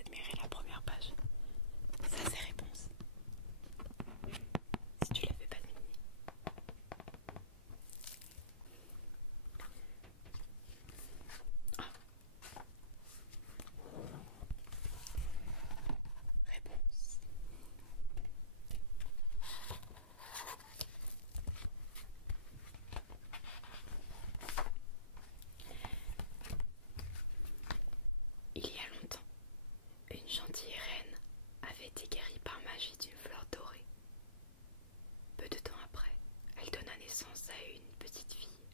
admirer la première page. Ça, c'est réponse. Si tu l'avais pas deviné. Ah. Réponse. Il y a longtemps, une gentille reine avait été guérie par magie d'une fleur dorée. Peu de temps après, elle donna naissance à une petite fille,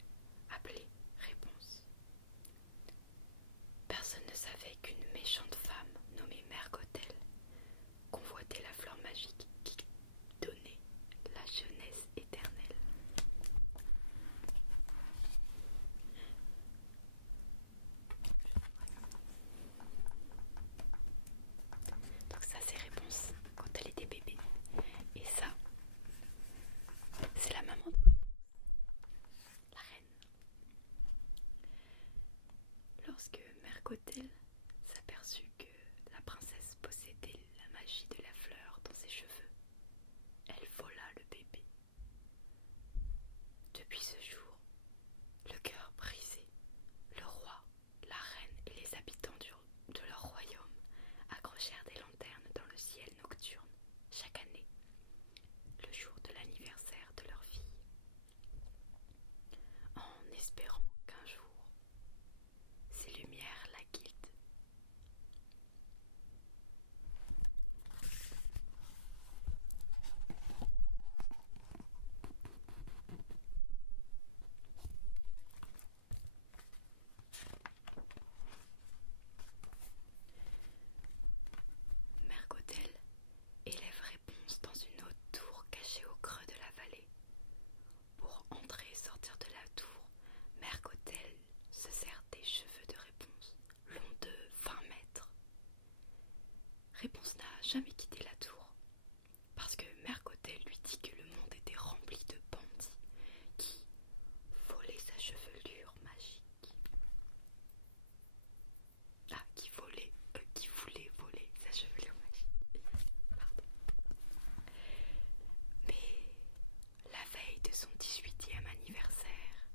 appelée Réponse. Personne ne savait qu'une méchante femme nommée Mère Gothel convoitait la fleur magique qui donnait la jeunesse éternelle. Donc ça c'est Réponse quand elle était bébé. Et ça, c'est la maman de Réponse, la reine. Lorsque Mère Gothel s'aperçut que la princesse possédait la magie de la fleur dans ses cheveux, elle vola le bébé. Depuis ce jour, le cœur brisé, le roi, la reine et les habitants de leur royaume accrochèrent des lanternes dans le ciel nocturne chaque année, le jour de l'anniversaire de leur fille, en espérant qu'un jour, ces lumières la guident. Mère Gothel élève Réponse dans une haute tour cachée au creux de la vallée. Pour entrer et sortir de la tour, Mère Gothel se sert des cheveux de Réponse, longs de 20 mètres. Réponse n'a jamais quitté la tour, parce que Mère Gothel lui dit que le monde était rempli de bandits qui volaient sa chevelure magique. Qui voulaient voler sa chevelure magique. Pardon. Mais la veille de son 18e anniversaire,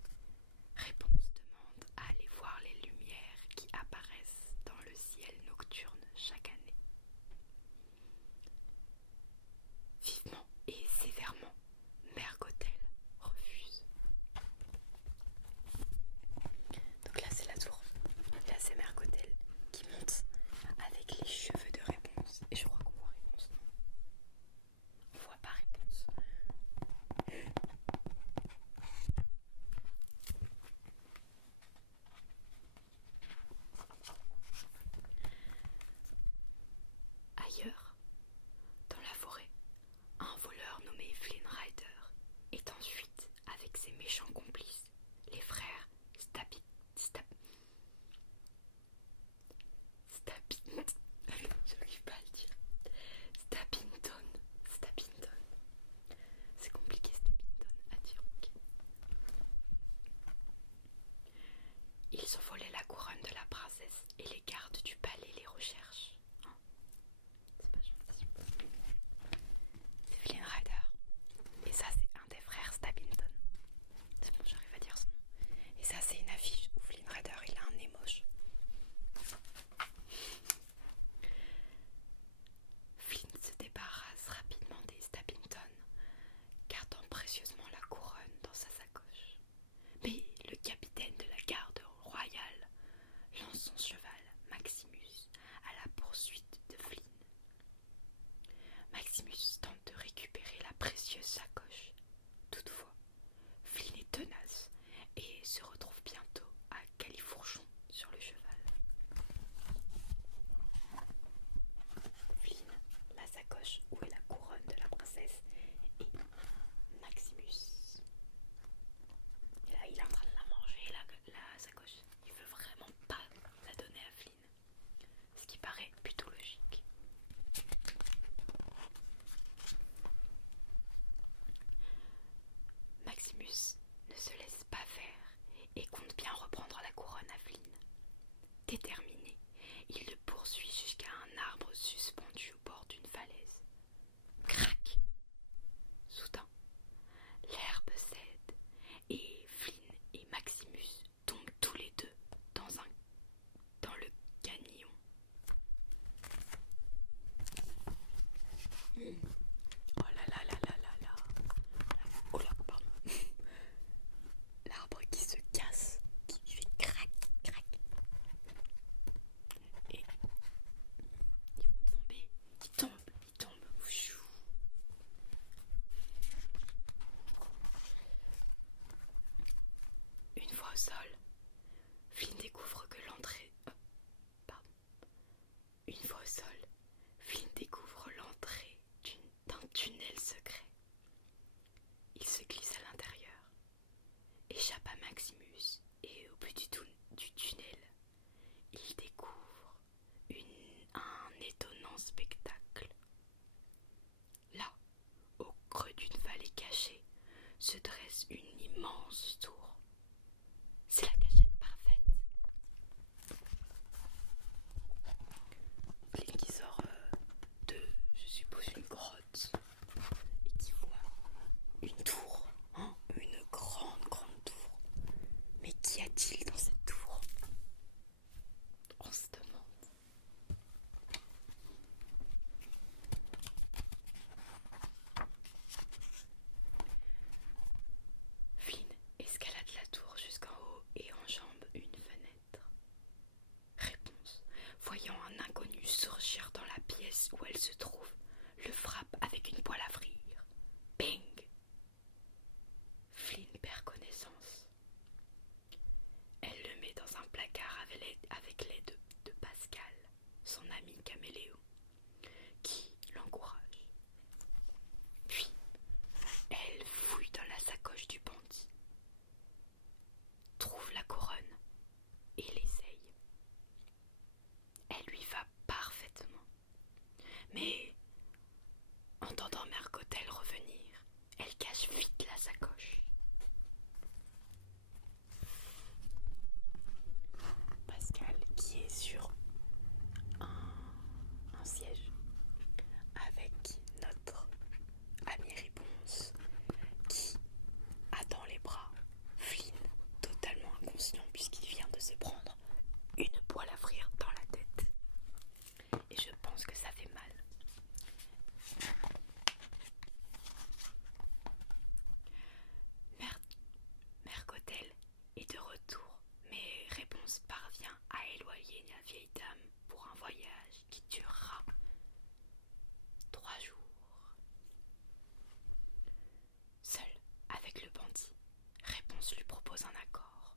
Réponse demande à aller voir les lumières qui apparaissent dans le ciel nocturne chaque année. Vivement et sévèrement, Mère Gothel refuse. Donc là c'est la tour. Là c'est Mère Gothel qui monte avec les cheveux de Réponse. Et je crois qu'on voit Réponse, non? On voit pas Réponse. Ailleurs, dans la forêt, un voleur nommé Flynn Rider est en fuite avec ses méchants complices, les frères j'arrive pas à le dire. Stapington. C'est compliqué Stapington à dire, ok. Ils ont volé la couronne de la princesse et les gardes du palais les recherchent. Hein, c'est pas gentil. C'est Flynn Rider. Et ça c'est un des frères Stapington. C'est bon, j'arrive à dire son nom. Et ça c'est une affiche où Flynn Rider il a un nez moche. Flynn se débarrasse rapidement des Stapington, gardant précieusement la couronne dans sa sacoche. Mais le capitaine de la garde royale lance son cheval, Maximus, à la poursuite de Flynn. Maximus tente de récupérer la précieuse sacoche. Toutefois, Flynn est tenace et se retrouve bientôt à califourchon sur le cheval. Flynn, la sacoche où est la couronne de la princesse, et Maximus. Et là, il est en train de la manger, la sacoche. Il veut vraiment pas la donner à Flynn. Ce qui paraît plutôt logique. Maximus ne se laisse ami Caméléon, qui l'encourage. Puis, elle fouille dans la sacoche du bandit, trouve la couronne et l'essaye. Elle lui va parfaitement. Mais, entendant Mère Gothel revenir, elle cache vite la sacoche. Pascal, qui est sur un siège avec notre ami Réponse, qui a dans les bras Flynn, totalement inconscient puisqu'il vient de se prendre une poêle à frire dans la tête. Et je pense que ça fait mal. Mère Gothel est de retour, mais Réponse parvient à éloigner la vieille dame pour un voyage qui durera 3 jours. Seul avec le bandit, Réponse lui propose un accord.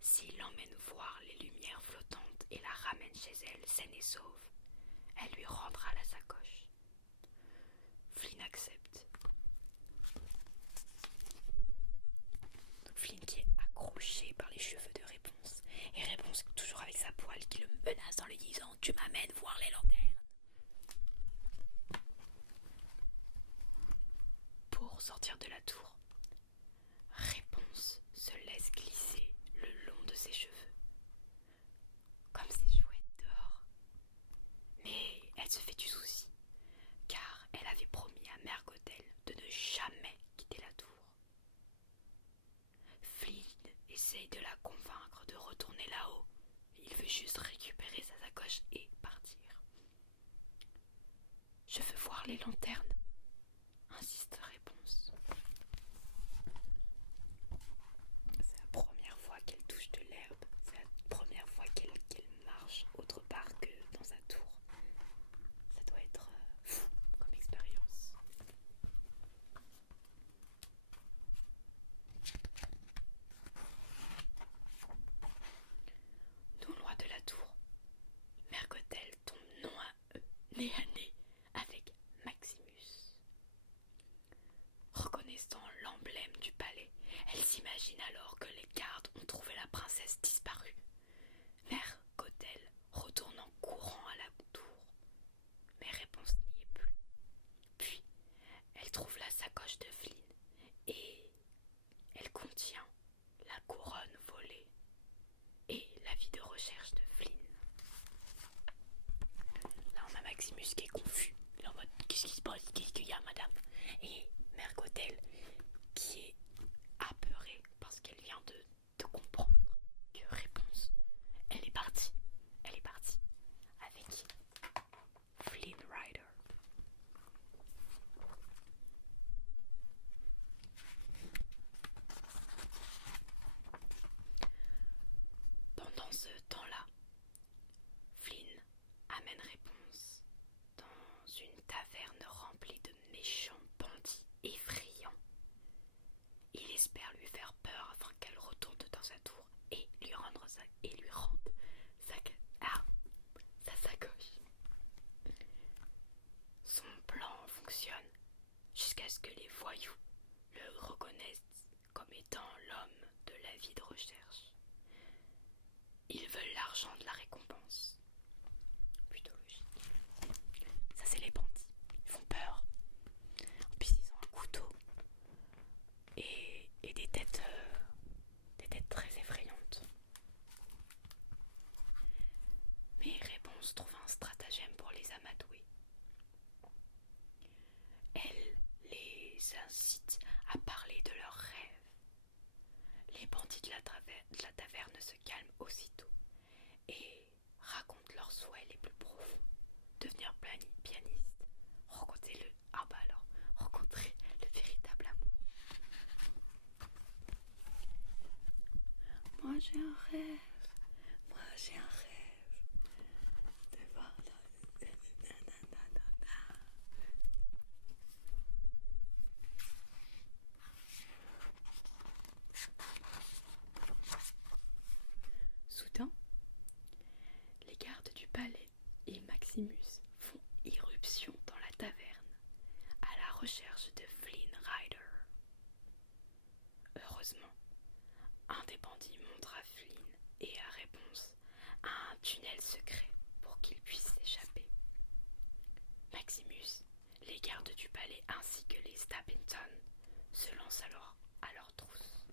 S'il l'emmène voir les lumières flottantes et la ramène chez elle saine et sauve, elle lui rendra la sacoche. Flynn accepte. Donc Flynn qui est accroché par les cheveux de Réponse, et Réponse toujours avec sa poêle qui le menace en lui disant « Tu m'amènes voir les lanternes !» Pour sortir de la tour, Réponse se laisse glisser le long de ses cheveux, comme ses chouettes dehors. Mais elle se fait du souci, car elle avait promis à Mère Gothel de ne jamais quitter la tour. Flynn essaye de la convaincre de retourner là-haut. Il veut juste récupérer sa sacoche et partir. « Je veux voir les lanternes », insiste Réponse. C'est la première fois qu'elle touche de l'herbe. C'est la première fois qu'elle marche autre part que dans sa tour. Ça doit être fou comme expérience. Non loin de la tour, Mère Gothel tombe nez à nez avec Maximus. Reconnaissant l'emblème du palais, elle s'imagine alors que les gardes ont trouvé la princesse disparue. Mère Gothel retourne en courant à la tour, mais Réponse n'y est plus. Puis, elle trouve la sacoche de Flynn et elle contient la couronne volée et l'avis de recherche de Flynn. Là, on a Maximus qui est confus. Il est en mode « Qu'est-ce qui se passe? Qu'est-ce qu'il y a, madame ?» Et Mère Gothel qui est apeurée parce qu'elle vient de comprendre que Réponse, elle est partie. Elle est partie avec Flynn Rider. Pendant ce temps-là, Flynn amène Réponse dans une taverne remplie de méchants bandits effrayants. Il espère lui faire peur afin qu'elle retourne dans sa tour et lui rende sa sacoche. Son plan fonctionne jusqu'à ce que les voyous le reconnaissent comme étant l'homme de l'avis de recherche. Ils veulent l'argent de la récompense. Plutôt logique. Ça, c'est les bandits. Ils font peur. En plus, ils ont un couteau et des têtes très effrayantes. Mais Réponse trouve un stratagème pour les amadouer. Elle les incite à parler de leurs rêves. Les bandits de la taverne se calment aussitôt et racontent leurs souhaits les plus profonds. Devenir pianiste, rencontrer le véritable amour. Moi j'ai un rêve de voir Soudain, les gardes du palais et Maximus Maximus font irruption dans la taverne à la recherche de Flynn Rider. Heureusement, un des bandits montre à Flynn et à Réponse un tunnel secret pour qu'ils puissent s'échapper. Maximus, les gardes du palais ainsi que les Stabbington se lancent alors à leur trousse.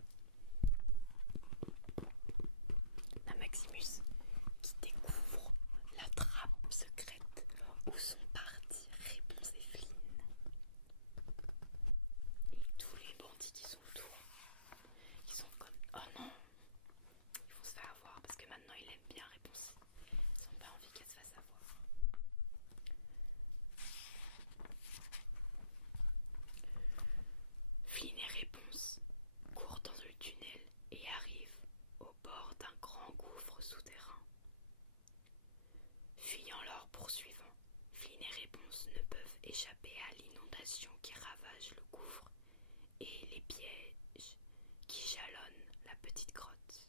La Maximus qui découvre la trappe secrète où sont partis Réponse et Flynn. Et tous les bandits qui sont autour, ils sont comme « Oh non !» Ils vont se faire avoir parce que maintenant il aime bien Réponse. Ils n'ont pas envie qu'elle se fasse avoir. Flynn et Réponse courent dans le tunnel et arrivent au bord d'un grand gouffre souterrain. Fuyant leurs poursuivants, Flynn et Réponse ne peuvent échapper à l'inondation qui ravage le gouffre et les pièges qui jalonnent la petite grotte.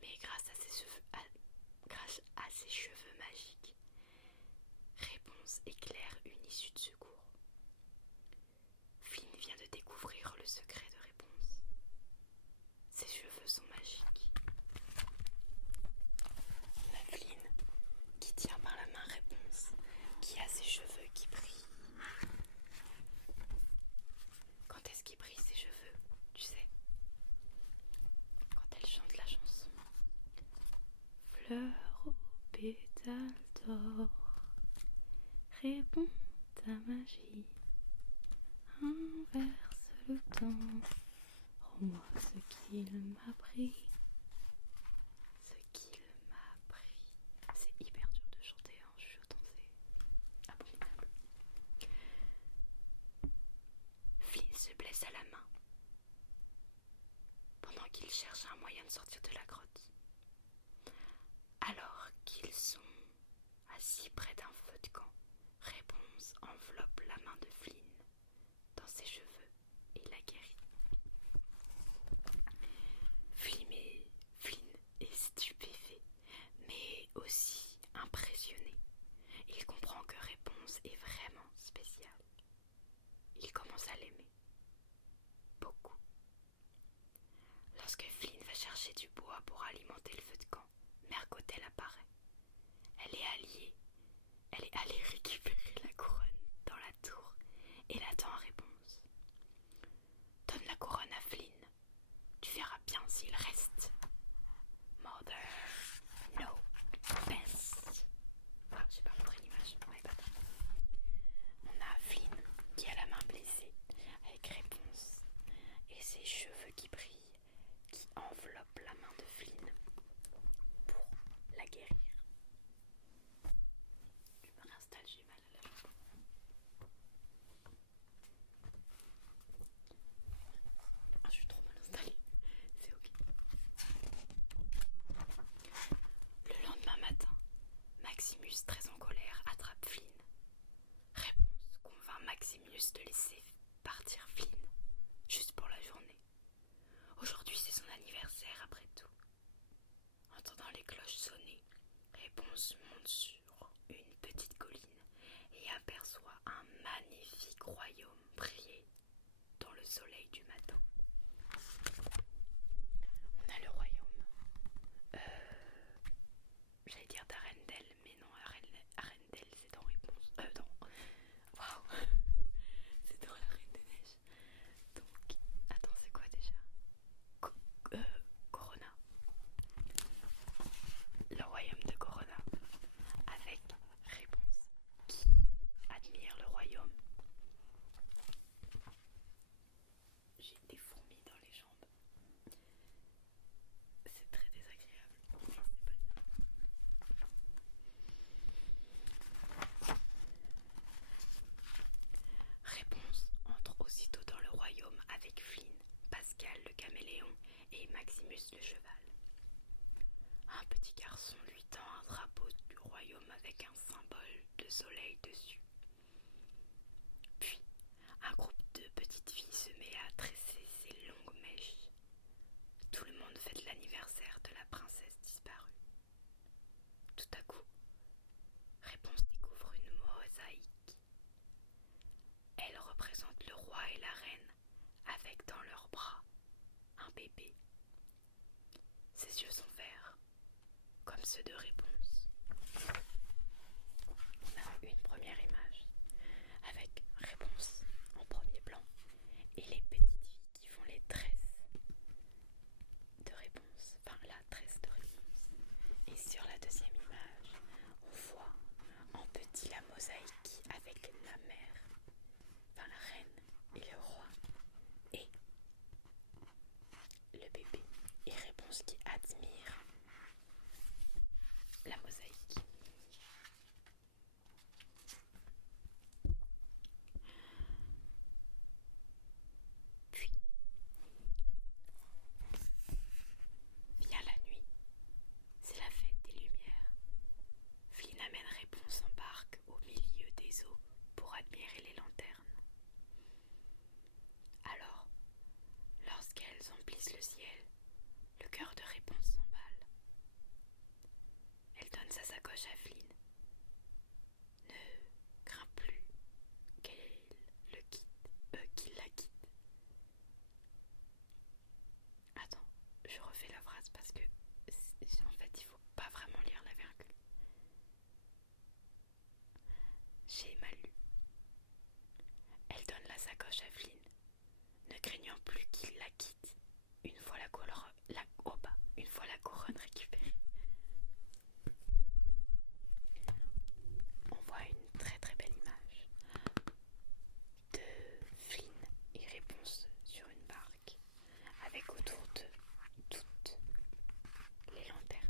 Mais grâce à ses cheveux magiques, Réponse éclaire une issue de secours. Flynn vient de découvrir le secret de Réponse. Ses cheveux sont magiques. On a Flynn qui tient par la main Réponse, qui a ses cheveux qui brillent. Quand est-ce qu'ils brillent ses cheveux, tu sais? Quand elle chante la chanson. Fleur aux pétales d'or, réponds ta magie. Inverse le temps, rends-moi ce qu'il m'a pris. Ce qu'il m'a pris. C'est hyper dur de chanter en chuchotant, c'est abominable. Flynn se blesse à la main pendant qu'il cherche un moyen de sortir de la grotte. Alors qu'ils sont assis près d'un feu de camp, Réponse enveloppe la main de Flynn dans ses cheveux et la guérit. Flynn est stupéfait, mais aussi impressionné. Il comprend que Réponse est vraiment spéciale. Il commence à l'aimer. Beaucoup. Lorsque Flynn va chercher du bois pour alimenter le feu de camp, Mère Gothel apparaît. Elle est allée récupérer la couronne dans la tour et l'attend en réponse. Donne la couronne à Flynn. Tu verras bien s'il reste. Mother, no, best. Ah, j'ai pas montré l'image. My bad. On a Flynn qui a la main blessée avec Réponse et ses cheveux qui brillent, qui enveloppent la main de Flynn pour la guérir. Je me réinstalle, j'ai mal à la jambe. Ah, je suis trop mal installée. C'est ok. Le lendemain matin, Maximus, très en colère, attrape Flynn. Réponse convainc Maximus de laisser partir Flynn, juste pour la journée. Aujourd'hui, c'est son anniversaire après tout. Entendant les cloches sonner, Réponse monte sur une petite colline et aperçoit un magnifique royaume briller dans le soleil du matin. On a le royaume, j'allais dire d'Arendelle, mais non, Arendelle c'est dans Réponse. Waouh, c'est dans la Reine des Neiges. Donc, attends, c'est quoi déjà? Corona. Le royaume de Corona, avec Réponse qui admire le royaume. J'ai des fourmis dans les jambes. ses yeux sont verts, comme ceux de Réponse. On a une première image avec Réponse en premier plan et les petites filles qui font les tresses de Réponse, enfin la tresse de Réponse. Et sur la deuxième image, on voit en petit la mosaïque avec la mère, enfin la reine et le roi et le bébé et Réponse qui admire la mosaïque. Puis vient la nuit, c'est la fête des lumières. Flynn amène Réponse en barque au milieu des eaux pour admirer les lanternes. Alors, lorsqu'elles emplissent le ciel, le cœur de Réponse s'emballe. Elle donne sa sacoche à Flynn. Ne craint plus qu'il la quitte. Attends, je refais la phrase parce que en fait il faut pas vraiment lire la virgule. J'ai mal lu. Elle donne la sacoche à Flynn, ne craignant plus qu'il la quitte une fois une fois la couronne récupérée. On voit une très très belle image de Flynn et Réponse sur une barque avec autour d'eux toutes les lanternes.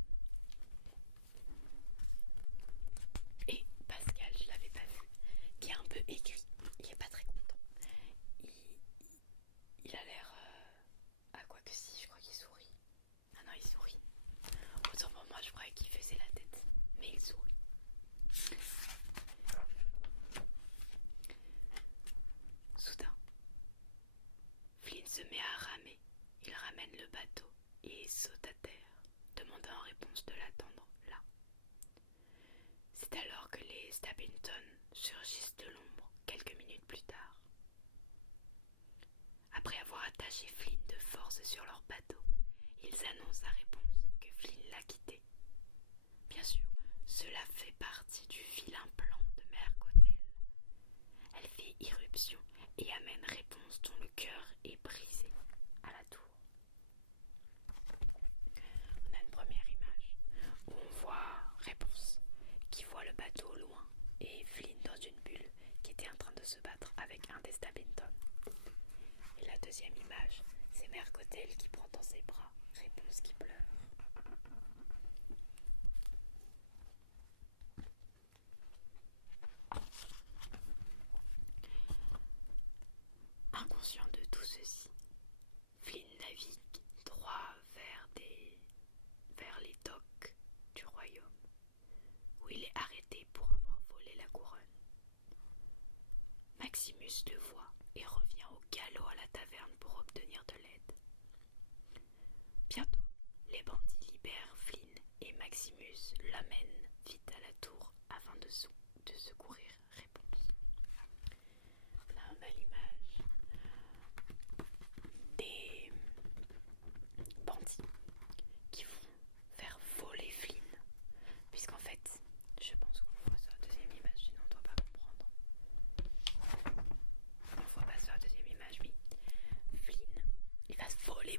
Et Pascal, je l'avais pas vu, qui est un peu aigri, il est pas très content. Il a l'air... Ah quoi que si, je crois qu'il sourit. Ah non, il sourit. Autant pour moi, je croyais qu'il faisait la tête, mais il sourit. Soudain, Flynn se met à ramer. Il ramène le bateau et saute à terre, demandant en réponse de l'attendre là. C'est alors que les Stabington surgissent de l'ombre quelques minutes plus tard. Après avoir attaché Flynn de force sur leur bateau, ils annoncent à Réponse que Flynn l'a quitté. Bien sûr, cela fait partie du vilain plan de Mère Gothel. Elle fait irruption et amène Réponse dont le cœur est brisé à la tour. On a une première image où on voit Réponse qui voit le bateau au loin et Flynn dans une bulle qui était en train de se battre avec un des Stabington. Et la deuxième image, c'est Mère Gothel qui prend dans ses bras Réponse qui pleure. Inconscient de tout ceci, Flynn navigue droit vers les docks du royaume, où il est arrêté pour avoir volé la couronne. Maximus le voit et revient au galop à la taverne pour obtenir de l'aide. Bientôt, les bandits libèrent Flynn et Maximus l'amènent vite à la tour afin de secourir Réponse. Là, on a l'image des bandits qui vont faire voler Flynn, puisqu'en fait, je pense qu'on voit sur la deuxième image, sinon on ne doit pas comprendre. On voit pas sur la deuxième image, mais Flynn, il va se voler,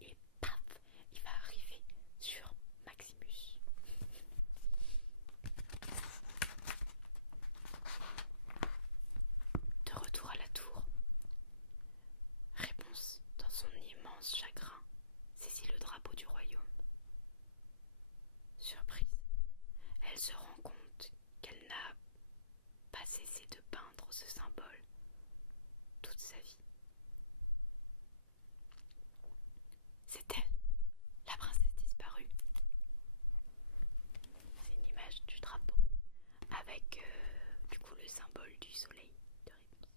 et paf, il va arriver sur Maximus. De retour à la tour, Réponse, dans son immense chagrin, saisit le drapeau du royaume. Surprise, elle se rend compte qu'elle n'a pas cessé de peindre ce symbole toute sa vie. C'est elle, la princesse disparue. C'est une image du drapeau avec du coup le symbole du soleil de Réponse.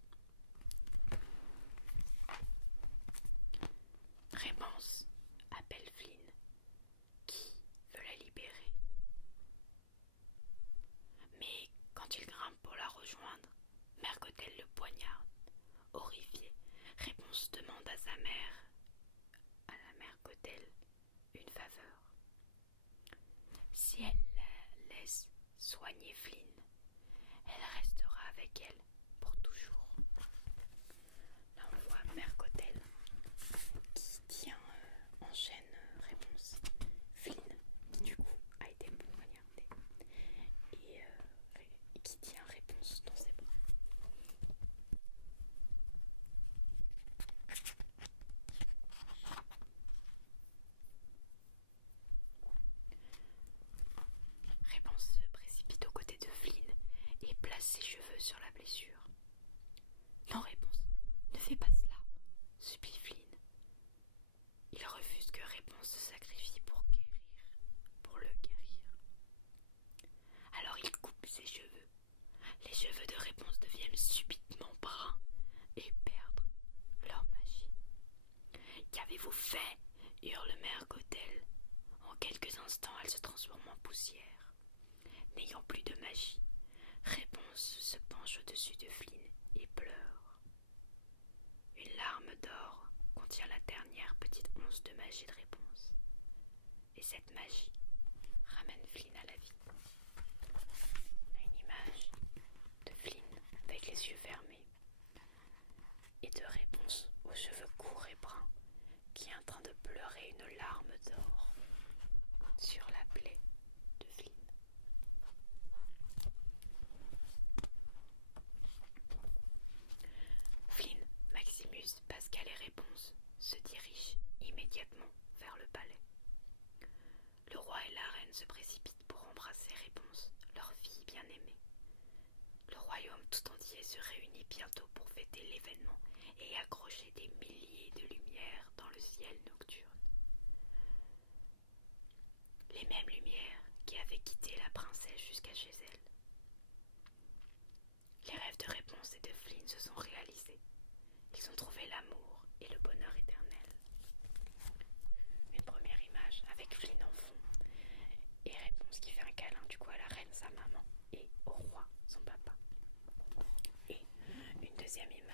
Réponse appelle Flynn qui veut la libérer. Mais quand il grimpe pour la rejoindre, Mère Gothel le poignarde. Horrifiée, Réponse demande à sa mère, à la mère Gothel, une faveur. faveur. Si elle laisse soigner Flynn, elle restera avec elle pour toujours. Là on voit Mère Gothel qui tient en chaîne réponse Flynn, qui du coup a été poignardé et qui tient réponse dans ses bras. Réponse se précipite aux côtés de Flynn et place ses cheveux sur la blessure. Non, Réponse, ne fais pas cela, supplie Flynn. Il refuse que Réponse se sacrifie pour le guérir. Alors il coupe ses cheveux. Les cheveux de Réponse deviennent subitement bruns et perdent leur magie. Qu'avez-vous fait? Hurle Mère Gothel. En quelques instants, elle se transforme en poussière. N'ayant plus de magie, Réponse se penche au-dessus de Flynn et pleure. Une larme d'or contient la dernière petite once de magie de Réponse. Et cette magie ramène Flynn à la vie. On a une image de Flynn avec les yeux fermés et de Réponse aux cheveux courts et bruns qui est en train de pleurer une larme d'or sur la plaie de Flynn. Flynn, Maximus, Pascal et Réponse se dirigent immédiatement vers le palais. Le roi et la reine se précipitent pour embrasser Réponse, leur fille bien-aimée. Le royaume tout entier se réunit bientôt pour fêter l'événement et accrocher des milliers de lumières dans le ciel nocturne. Les mêmes lumières qui avaient guidé la princesse jusqu'à chez elle. Les rêves de Réponse et de Flynn se sont réalisés. Ils ont trouvé l'amour et le bonheur éternel. Une première image avec Flynn en fond et Réponse qui fait un câlin du coup à la reine, sa maman, et au roi, son papa. Et une deuxième image